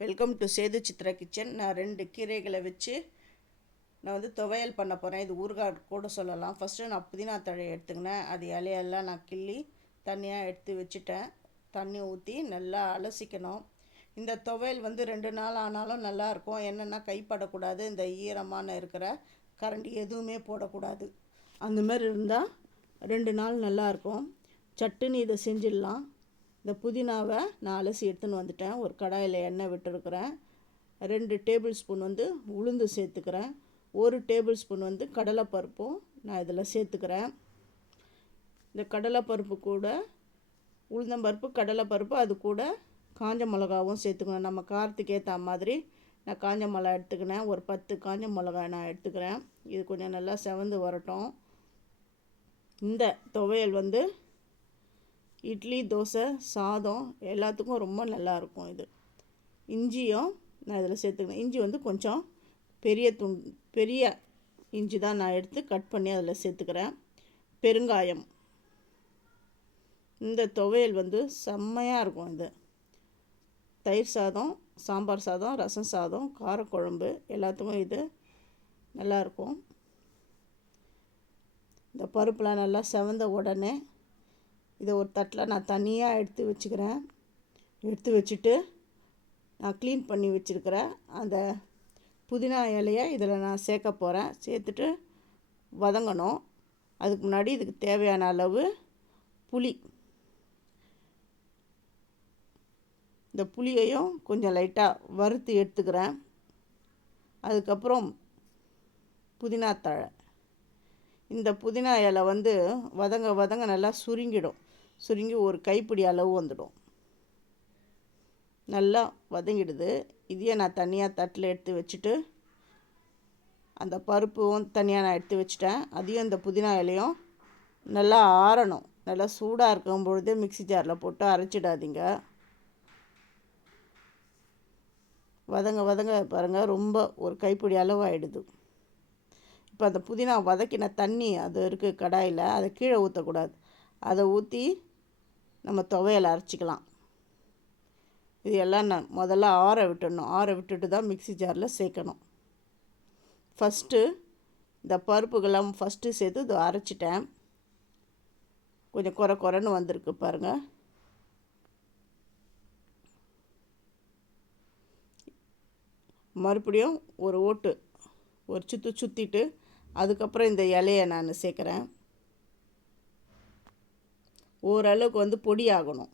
Welcome to Sethu Chitra kitchen. நான் 2 கீரைகளை வச்சு நான் துவையல் பண்ண போகிறேன். இது ஊறுகாய் கூட சொல்லலாம். ஃபஸ்ட்டு நான் புதினா தழை எடுத்துக்கினேன். அது இலையெல்லாம் நான் கிள்ளி தண்ணியாக எடுத்து வச்சுட்டேன். தண்ணி ஊற்றி நல்லா அலசிக்கணும். இந்த துவையல் 2 நாள் ஆனாலும் நல்லாயிருக்கும். என்னென்னா கைப்படக்கூடாது. இந்த ஈரமான இருக்கிற கரண்டி எதுவுமே போடக்கூடாது. அந்தமாரி இருந்தால் 2 நாள் நல்லாயிருக்கும். சட்டுன்னு இதை செஞ்சிடலாம். இந்த புதினாவை நான் அலசி எடுத்துன்னு வந்துட்டேன். ஒரு கடாயில் எண்ணெய் விட்டுருக்குறேன். 2 டேபிள் ஸ்பூன் உளுந்து சேர்த்துக்கிறேன். 1 டேபிள் ஸ்பூன் கடலைப்பருப்பும் நான் இதில் சேர்த்துக்கிறேன். இந்த கடலைப்பருப்பு கூட உளுந்தம்பருப்பு, கடலைப்பருப்பு, அது கூட காஞ்ச மிளகாவும் சேர்த்துக்கணும். நம்ம காரத்துக்கு ஏற்ற மாதிரி நான் காஞ்ச மிளகா எடுத்துக்கினேன். ஒரு 10 காஞ்ச மிளகாய் நான் எடுத்துக்கிறேன். இது கொஞ்சம் நல்லா செவந்து வரட்டும். இந்த துவையல் இட்லி, தோசை, சாதம் எல்லாத்துக்கும் ரொம்ப நல்லாயிருக்கும். இது இஞ்சியும் நான் இதில் சேர்த்துக்கிறேன். இஞ்சி கொஞ்சம் பெரிய இஞ்சி தான் நான் எடுத்து கட் பண்ணி அதில் சேர்த்துக்கிறேன். பெருங்காயம். இந்த துவையல் செம்மையாக இருக்கும். இது தயிர் சாதம், சாம்பார் சாதம், ரசம் சாதம், காரக்குழம்பு எல்லாத்துக்கும் இது நல்லாயிருக்கும். இந்த பருப்புலாம் நல்லா செவந்த உடனே இதை ஒரு தட்டில் நான் தனியாக எடுத்து வச்சுக்கிறேன். எடுத்து வச்சுட்டு நான் க்ளீன் பண்ணி வச்சுருக்கிறேன் அந்த புதினா இலையை இதில் நான் சேர்க்க போகிறேன். சேர்த்துட்டு வதங்கணும். அதுக்கு முன்னாடி இதுக்கு தேவையான அளவு புளி, இந்த புளியையும் கொஞ்சம் லைட்டாக வறுத்து எடுத்துக்கிறேன். அதுக்கப்புறம் புதினா தழை. இந்த புதினா இலை வதங்க நல்லா சுருங்கி ஒரு கைப்பிடி அளவு வந்துடும். நல்லா வதங்கிடுது. இதையே நான் தனியாக தட்டில் எடுத்து வச்சுட்டு அந்த பருப்பும் தனியாக நான் எடுத்து வச்சுட்டேன். அதையும் இந்த புதினா இலையும் நல்லா ஆறணும். நல்லா சூடாக இருக்கும் பொழுதே மிக்ஸி ஜாரில் போட்டு அரைச்சிடாதீங்க. வதங்க பாருங்கள், ரொம்ப ஒரு கைப்பிடி அளவு ஆகிடுது. இப்போ அந்த புதினா வதக்கின தண்ணி அது இருக்குது கடாயில், அதை கீழே ஊற்றக்கூடாது. அதை ஊற்றி நம்ம துவையல் அரைச்சிக்கலாம். இது எல்லாம் நான் முதல்ல ஆற விட்டுடணும். ஆற விட்டுட்டு தான் மிக்ஸி ஜாரில் சேர்க்கணும். ஃபஸ்ட்டு இந்த பருப்புகள்லாம் சேர்த்து இதை அரைச்சிட்டேன். கொஞ்சம் குறைன்னு வந்திருக்கு பாருங்கள். மறுபடியும் ஒரு சுற்றிட்டு அதுக்கப்புறம் இந்த இலையை நான் சேர்க்குறேன். ஓரளவுக்கு பொடி ஆகணும்.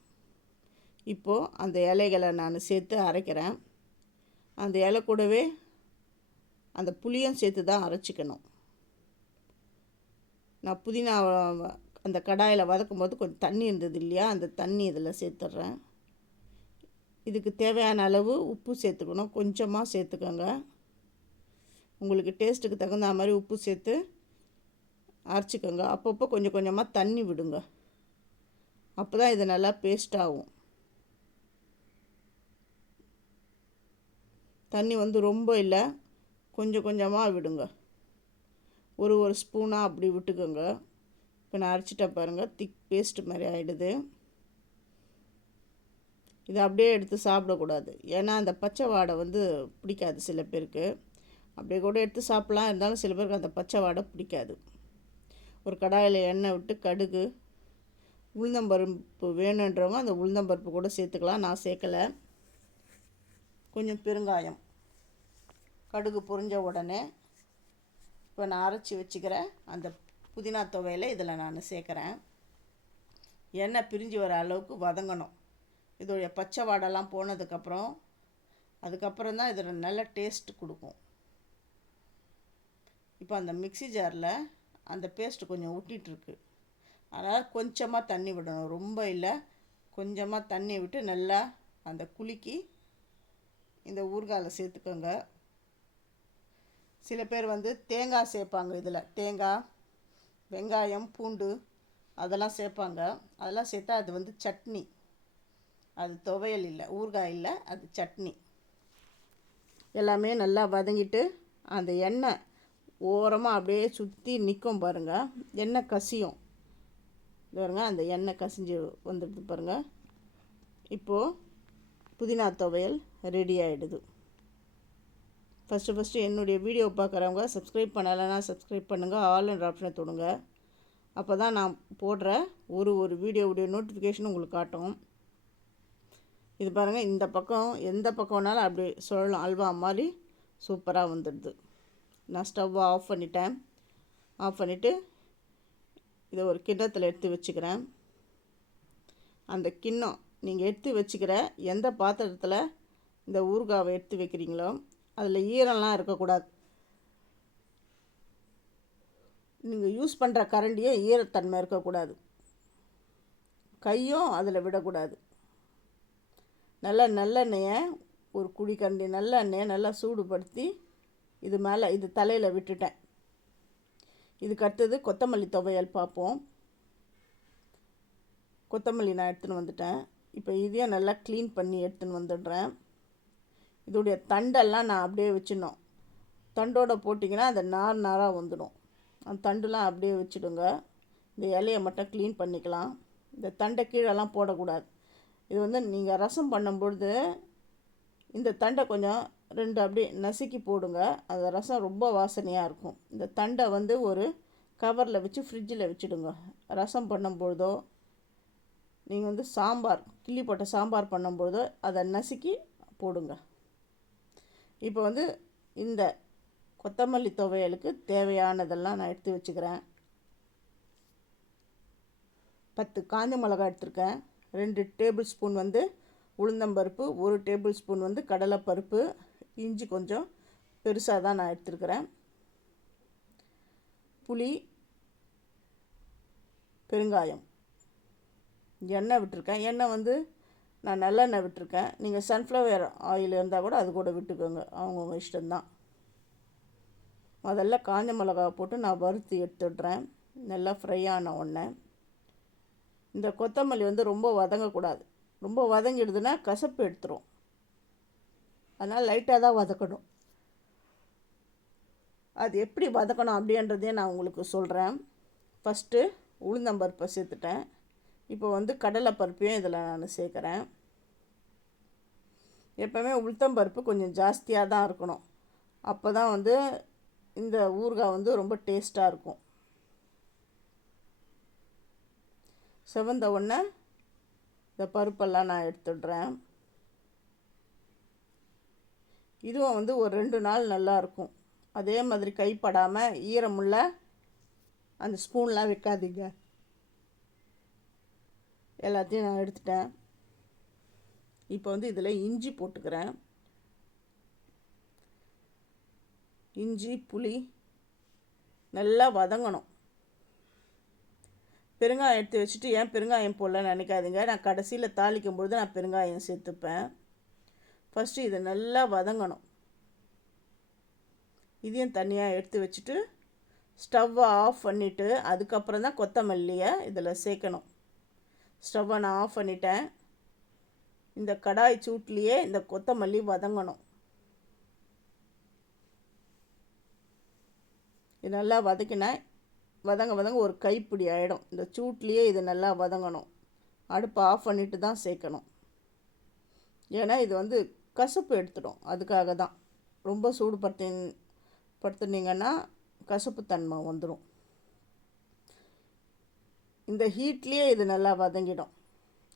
இப்போது அந்த இலைகளை நான் சேர்த்து அரைக்கிறேன். அந்த இலை கூடவே அந்த புளியும் சேர்த்து தான் அரைச்சிக்கணும். நான் புதினா அந்த கடாயில் வதக்கும் போது கொஞ்சம் தண்ணி இருந்தது இல்லையா, அந்த தண்ணி இதில் சேர்த்துட்றேன். இதுக்கு தேவையான அளவு உப்பு சேர்த்துக்கணும். கொஞ்சமாக சேர்த்துக்கோங்க. உங்களுக்கு டேஸ்ட்டுக்கு தகுந்த மாதிரி உப்பு சேர்த்து அரைச்சிக்கோங்க. அப்பப்போ கொஞ்சம் கொஞ்சமாக தண்ணி விடுங்க. அப்போ தான் இது நல்லா பேஸ்ட் ஆகும். தண்ணி ரொம்ப இல்லை, கொஞ்சம் கொஞ்சமாக விடுங்க. ஒரு ஸ்பூனாக அப்படி விட்டுக்கோங்க. இப்போ நான் அரைச்சிட்ட பாருங்கள், திக் பேஸ்ட் மாதிரி ஆகிடுது. இதை அப்படியே எடுத்து சாப்பிடக்கூடாது. ஏன்னா அந்த பச்சை வாடை பிடிக்காது சில பேருக்கு. அப்படியே கூட எடுத்து சாப்பிட்லாம். இருந்தாலும் சில பேருக்கு அந்த பச்சை வாடை பிடிக்காது. ஒரு கடாயில் எண்ணெய் விட்டு கடுகு, உளுந்தம்பருப்பு வேணுன்றவங்க அந்த உளுந்தம்பருப்பு கூட சேர்த்துக்கலாம். நான் சேர்க்கலை. கொஞ்சம் பெருங்காயம். கடுகு பொரிஞ்ச உடனே இப்போ நான் அரைச்சி வச்சுக்கிற அந்த புதினா துவையலை இதில் நான் சேர்க்குறேன். எண்ணெய் பிரிஞ்சு வர அளவுக்கு வதங்கணும். இதோடைய பச்சை வாடெல்லாம் அதுக்கப்புறம் தான் இதில் நல்ல டேஸ்ட் கொடுக்கும். இப்போ அந்த மிக்ஸி ஜாரில் அந்த பேஸ்ட்டு கொஞ்சம் ஒட்டிகிட்ருக்கு. அதனால் கொஞ்சமாக தண்ணி விடணும். ரொம்ப இல்லை, கொஞ்சமாக தண்ணி விட்டு நல்லா அந்த குலுக்கி இந்த ஊறுகாயில் சேர்த்துக்கோங்க. சில பேர் தேங்காய் சேர்ப்பாங்க. இதில் தேங்காய், வெங்காயம், பூண்டு அதெல்லாம் சேர்ப்பாங்க. அதெல்லாம் சேர்த்தா அது சட்னி. அது துவையல் இல்லை, ஊறுகாய் இல்லை, அது சட்னி. எல்லாமே நல்லா வதங்கிட்டு அந்த எண்ணெய் ஓரமாக அப்படியே சுற்றி நிற்கும் பாருங்கள். எண்ணெய் கசியும் பாருங்கள். அந்த எண்ணெய் கசிஞ்சு வந்துடுது பாருங்கள். இப்போது புதினா துவையல் ரெடி ஆகிடுது. ஃபஸ்ட்டு என்னுடைய வீடியோ பார்க்குறவங்க சப்ஸ்கிரைப் பண்ணலைன்னா சப்ஸ்கிரைப் பண்ணுங்கள், ஆல்ன்ற ஆப்ஷனை தொடுங்க. அப்போ தான் நான் போடுற ஒரு வீடியோவுடைய நோட்டிஃபிகேஷன் உங்களுக்கு காட்டும். இது பாருங்கள், இந்த பக்கம் எந்த பக்கம் வேணாலும் அப்படி சொல்லலாம், அல்வா மாதிரி சூப்பராக வந்துடுது. நான் ஸ்டவ்வை ஆஃப் பண்ணிட்டேன். ஆஃப் பண்ணிவிட்டு இதை ஒரு கிண்ணத்தில் எடுத்து வச்சுக்கிறேன். அந்த கிண்ணம் நீங்கள் எடுத்து வச்சுக்கிற எந்த பாத்திரத்தில் இந்த ஊறுகாவை எடுத்து வைக்கிறீங்களோ அதில் ஈரம்லாம் இருக்கக்கூடாது. நீங்கள் யூஸ் பண்ணுற கரண்டியே ஈரத்தன்மை இருக்கக்கூடாது. கையும் அதில் விடக்கூடாது. நல்லெண்ணெயை ஒரு குழிக்கரண்டி நல்லெண்ணெயை நல்லா சூடுபடுத்தி இது தலையில் விட்டுட்டேன். இதுக்கு அடுத்தது கொத்தமல்லி துவையல் பார்ப்போம். கொத்தமல்லி நான் எடுத்துன்னு வந்துட்டேன். இப்போ இதையும் நல்லா க்ளீன் பண்ணி எடுத்துன்னு வந்துடுறேன். இதோடைய தண்டெல்லாம் நான் அப்படியே வச்சிடணும். தண்டோடு போட்டிங்கன்னா அந்த நாராக வந்துடும். அந்த தண்டுலாம் அப்படியே வச்சுடுங்க. இந்த இலையை மட்டும் க்ளீன் பண்ணிக்கலாம். இந்த தண்டை கீழெல்லாம் போடக்கூடாது. இது நீங்கள் ரசம் பண்ணும்பொழுது இந்த தண்டை கொஞ்சம் 2 அப்படியே நசுக்கி போடுங்க. அந்த ரசம் ரொம்ப வாசனையாக இருக்கும். இந்த தண்டை ஒரு கவரில் வச்சு ஃப்ரிட்ஜில் வச்சுடுங்க. ரசம் பண்ணும்பொழுதோ நீங்கள் சாம்பார் கிள்ளி போட்ட சாம்பார் பண்ணும்பொழுதோ அதை நசுக்கி போடுங்க. இப்போ இந்த கொத்தமல்லி துவையலுக்கு தேவையானதெல்லாம் நான் எடுத்து வச்சுக்கிறேன். 10 காஞ்ச மிளகாய் எடுத்துருக்கேன். 2 டேபிள் ஸ்பூன் உளுந்தம்பருப்பு, 1 டேபிள் ஸ்பூன் கடலைப்பருப்பு, இஞ்சி கொஞ்சம் பெருசாக தான் நான் எடுத்துருக்கிறேன். புளி, பெருங்காயம், எண்ணெய் விட்டுருக்கேன். எண்ணெய் நான் நல்லெண்ணெய் விட்டுருக்கேன். நீங்கள் சன்ஃப்ளவர் ஆயில் இருந்தால் கூட அது கூட விட்டுக்கோங்க, அவங்கவுங்க இஷ்டம்தான். முதல்ல காஞ்ச மிளகாவை போட்டு நான் வறுத்து எடுத்துடுறேன். நல்லா ஃப்ரை ஆன உடனே இந்த கொத்தமல்லி ரொம்ப வதங்கக்கூடாது. ரொம்ப வதங்கிடுதுன்னா கசப்பு எடுத்துரும். அதனால் லைட்டாக தான் வதக்கணும். அது எப்படி வதக்கணும் அப்படின்றதையும் நான் உங்களுக்கு சொல்கிறேன். ஃபஸ்ட்டு உளுந்தம்பருப்பை சேர்த்துட்டேன். இப்போ கடலைப்பருப்பையும் இதில் நான் சேர்க்குறேன். எப்போவுமே உளுத்தம்பருப்பு கொஞ்சம் ஜாஸ்தியாக தான் இருக்கணும். அப்போ தான் இந்த ஊறுகாய் ரொம்ப டேஸ்ட்டாக இருக்கும். செவந்த உடனே இந்த பருப்பெல்லாம் நான் எடுத்துடுறேன். இதுவும் ஒரு 2 நாள் நல்லாயிருக்கும். அதே மாதிரி கைப்படாமல் ஈரமுள்ள அந்த ஸ்பூன்லாம் வைக்காதீங்க. எல்லாத்தையும் நான் எடுத்துட்டேன். இப்போ இதில் இஞ்சி போட்டுக்கிறேன். இஞ்சி, புளி நல்லா வதங்கணும். பெருங்காயம் எடுத்து வச்சுட்டு ஏன் பெருங்காயம் போடலன்னு நினைக்காதீங்க. நான் கடைசியில் தாளிக்கும் பொழுது நான் பெருங்காயம் சேர்த்துப்பேன். ஃபஸ்ட்டு இதை நல்லா வதங்கணும். இதையும் தனியாக எடுத்து வச்சுட்டு ஸ்டவ்வை ஆஃப் பண்ணிவிட்டு அதுக்கப்புறம் தான் கொத்தமல்லியை இதில் சேர்க்கணும். ஸ்டவ்வை நான் ஆஃப் பண்ணிட்டேன். இந்த கடாய் சூட்லேயே இந்த கொத்தமல்லி வதங்கணும். இது நல்லா வதங்க ஒரு கைப்பிடி ஆகிடும். இந்த சூட்லேயே இது நல்லா வதங்கணும். அடுப்பை ஆஃப் பண்ணிவிட்டு தான் சேர்க்கணும். ஏன்னா இது கசப்பு எடுத்துடும். அதுக்காக தான். ரொம்ப படுத்துனீங்கன்னா கசப்பு தன்மை வந்துடும். இந்த ஹீட்லேயே இது நல்லா வதங்கிடும்.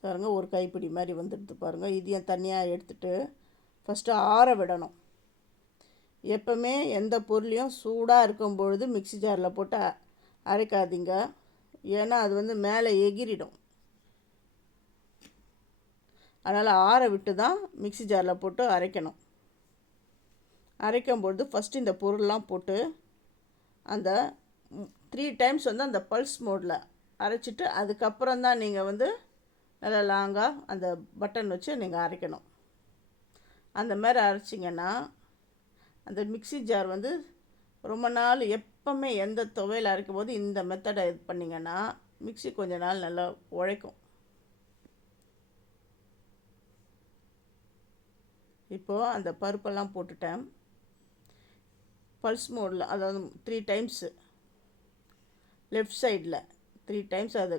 பாருங்கள், ஒரு கைப்பிடி மாதிரி வந்துடுது பாருங்கள். இதையும் தனியாக எடுத்துகிட்டு ஃபஸ்ட்டு ஆற விடணும். எப்போவுமே எந்த பொருளையும் சூடாக இருக்கும்பொழுது மிக்ஸி ஜாரில் போட்டு அரைக்காதீங்க. ஏன்னா அது மேலே எகிரிடும். அதனால் ஆற விட்டு தான் மிக்ஸி ஜாரில் போட்டு அரைக்கணும். அரைக்கும்பொழுது ஃபஸ்ட்டு இந்த பொருள்லாம் போட்டு அந்த 3 டைம்ஸ் அந்த பல்ஸ் மோடில் அரைச்சிட்டு அதுக்கப்புறம் தான் நீங்கள் நல்லா லாங்காக அந்த பட்டன் வச்சு நீங்கள் அரைக்கணும். அந்த மாதிரி அரைச்சிங்கன்னா அந்த மிக்ஸி ஜார் ரொம்ப நாள் எப்போவுமே எந்த துவையல் அரைக்கும் போது இந்த மெத்தடை இது பண்ணிங்கன்னா மிக்ஸி கொஞ்ச நாள் நல்லா உழைக்கும். இப்போது அந்த பருப்பெல்லாம் போட்டுட்டேன். பல்ஸ் மோடில், அதாவது 3 டைம்ஸு லெஃப்ட் சைடில் 3 டைம்ஸ் அதை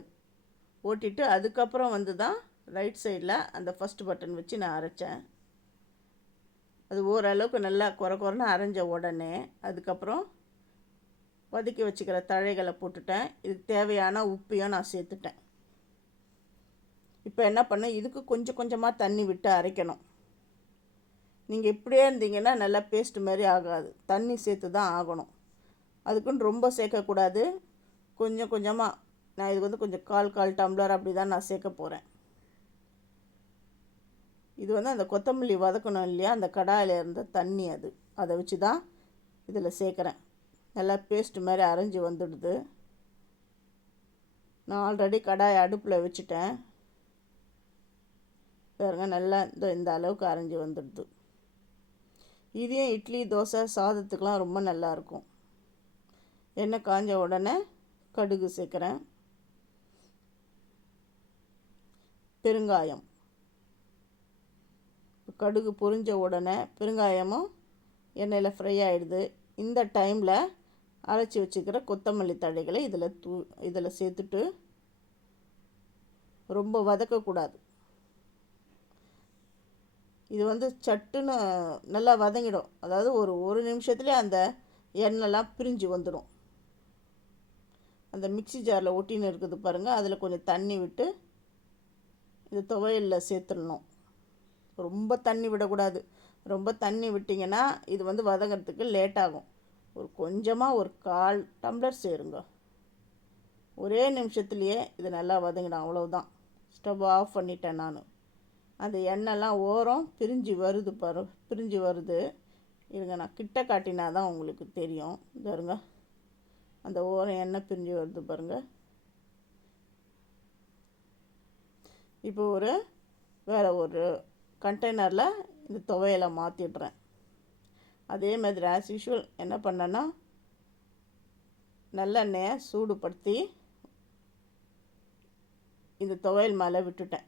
ஓட்டிட்டு அதுக்கப்புறம் தான் ரைட் சைடில் அந்த ஃபஸ்ட் பட்டன் வச்சு நான் அரைச்சேன். அது ஓரளவுக்கு நல்லா குறைன்னு அரைஞ்ச உடனே அதுக்கப்புறம் வதக்கி வச்சுக்கிற தழைகளை போட்டுட்டேன். இதுக்கு தேவையான உப்பையும் நான் சேர்த்துட்டேன். இப்போ என்ன பண்ணேன், இதுக்கு கொஞ்சம் கொஞ்சமாக தண்ணி விட்டு அரைக்கணும். நீங்கள் இப்படியே இருந்தீங்கன்னா நல்லா பேஸ்ட் மாதிரி ஆகாது, தண்ணி சேர்த்து தான் ஆகணும். அதுக்குன்னு ரொம்ப சேர்க்கக்கூடாது, கொஞ்சம் கொஞ்சமாக. நான் இது வந்து கொஞ்சம் கால் டம்ளர் அப்படி தான் நான் சேர்க்க போகிறேன். இது வந்து அந்த கொத்தமல்லி வதக்கணும் இல்லையா, அந்த கடாயில் இருந்த தண்ணி அதை வச்சு தான் இதில் சேர்க்குறேன். நல்லா பேஸ்ட் மாதிரி அரைஞ்சி வந்துடுது. நான் ஆல்ரெடி கடாயை அடுப்பில் வச்சுட்டேன் பாருங்க, நல்லா இந்த அளவுக்கு அரைஞ்சி வந்துடுது. இதையும் இட்லி தோசை சாதத்துக்கெலாம் ரொம்ப நல்லாயிருக்கும். எண்ணெய் காஞ்ச உடனே கடுகு சேர்க்குறேன், பெருங்காயம். கடுகு பொரிஞ்ச உடனே பெருங்காயமும் எண்ணெயில் ஃப்ரை ஆகிடுது. இந்த டைமில் அரைச்சி வச்சுக்கிற கொத்தமல்லி தழைகளை இதில் சேர்த்துட்டு ரொம்ப வதக்கக்கூடாது. இது வந்து சட்டுன்னு நல்லா வதங்கிடும். அதாவது ஒரு நிமிஷத்துலேயே அந்த எண்ணெய்லாம் பிரிஞ்சு வந்துடும். அந்த மிக்ஸி ஜாரில் ஒட்டின்னு இருக்குது பாருங்கள், அதில் கொஞ்சம் தண்ணி விட்டு இந்த துவையலில் சேர்த்துடணும். ரொம்ப தண்ணி விடக்கூடாது. ரொம்ப தண்ணி விட்டிங்கன்னா இது வந்து வதங்கிறதுக்கு லேட் ஆகும். கொஞ்சமாக ஒரு 1/4 டம்ளர் சேருங்க. ஒரே நிமிஷத்துலேயே இது நல்லா வதங்கிடும், அவ்வளோதான். ஸ்டவ் ஆஃப் பண்ணிட்டேன் நான். அந்த எண்ணெய்லாம் ஓரம் பிரிஞ்சு வருது. இருங்க, நான் கிட்ட காட்டினா தான் உங்களுக்கு தெரியும். பாருங்க, அந்த ஓரம் எண்ணெய் பிரிஞ்சு வருது பாருங்கள். இப்போ வேறு ஒரு கண்டெய்னரில் இந்த துவையலை மாற்றிடுறேன். அதே மாதிரி ஆஸ் யூஷுவல் என்ன பண்ணேன்னா, நல்லெண்ணெயை சூடுபடுத்தி இந்த துவையல் மேலே விட்டுட்டேன்.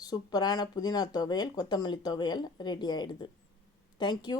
சூப்பரான புதினா துவையல், கொத்தமல்லி துவையல் ரெடி ஆகிடுது. தேங்க்யூ.